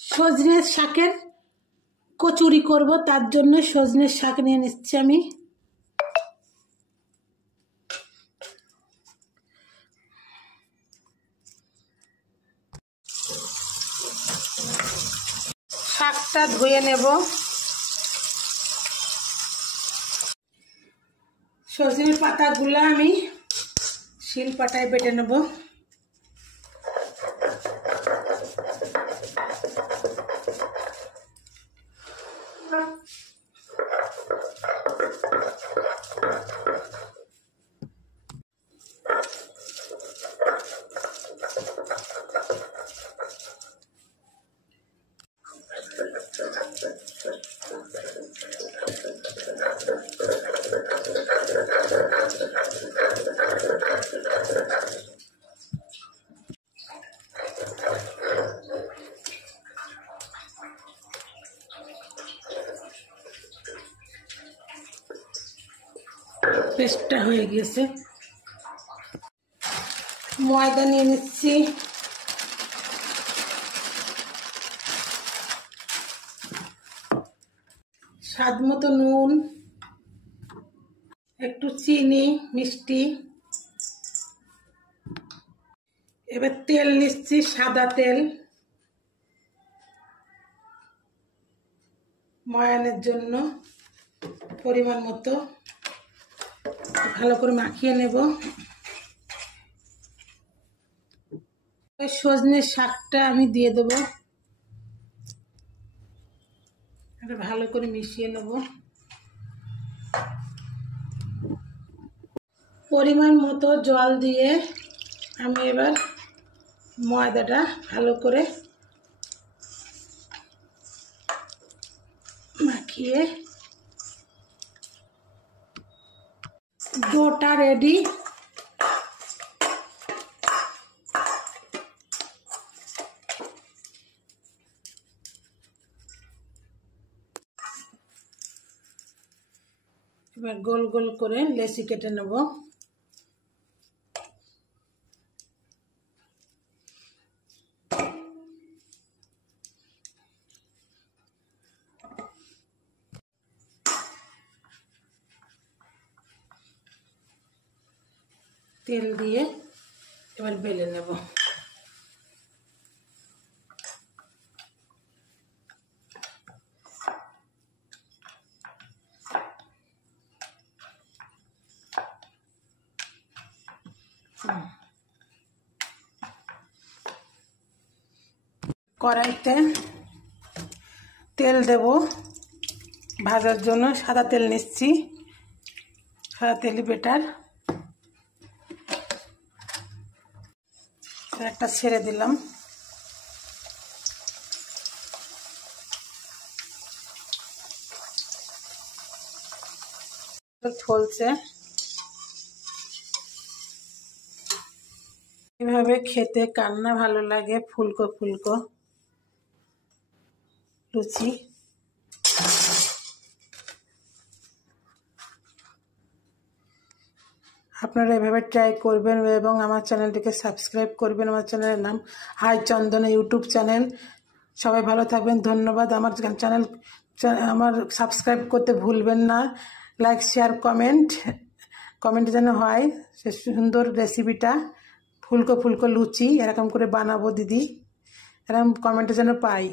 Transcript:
সজনে শাকের কচুরি করব, তার জন্য সজনে শাক নিয়ে নিচ্ছি আমি। শাকটা ধুয়ে নেব। সজনের পাতাগুলো আমি শিলপাটায় বেটে নেব। পেস্টটা হয়ে গেছে। ময়দা নিয়ে নিচ্ছি, স্বাদ মতো নুন, একটু চিনি মিষ্টি। এবার তেল নিচ্ছি, সাদা তেল ময়ানের জন্য পরিমাণ মতো। ভালো করে মাখিয়ে নেব। সজনের শাকটা আমি দিয়ে দেবো, ভালো করে মিশিয়ে নেব। পরিমাণ মতো জল দিয়ে আমি এবার ময়দাটা ভালো করে মাখিয়ে ডোটা রেডি। এবার গোল গোল করে লেচি কেটে নেব। তেল দিয়ে এবার বেলে নেব। কড়াইতে তেল দেব ভাজার জন্য। সাদা তেল নিচ্ছি, সাদা তেলই বেটার। একটা ছেড়ে দিলাম। ফলছে। এভাবে খেতে কান্না ভালো লাগে, ফুলকো ফুলকো লুচি। আপনারা এভাবে ট্রাই করবেন এবং আমার চ্যানেলটিকে সাবস্ক্রাইব করবেন। আমার চ্যানেলের নাম হাই চন্দনা ইউটিউব চ্যানেল। সবাই ভালো থাকবেন, ধন্যবাদ। আমার চ্যানেল আমার সাবস্ক্রাইব করতে ভুলবেন না। লাইক শেয়ার কমেন্ট যেন হয় সে সুন্দর রেসিপিটা। ফুলকো ফুলকো লুচি এরকম করে বানাবো দিদি, এরকম কমেন্টে যেন পাই।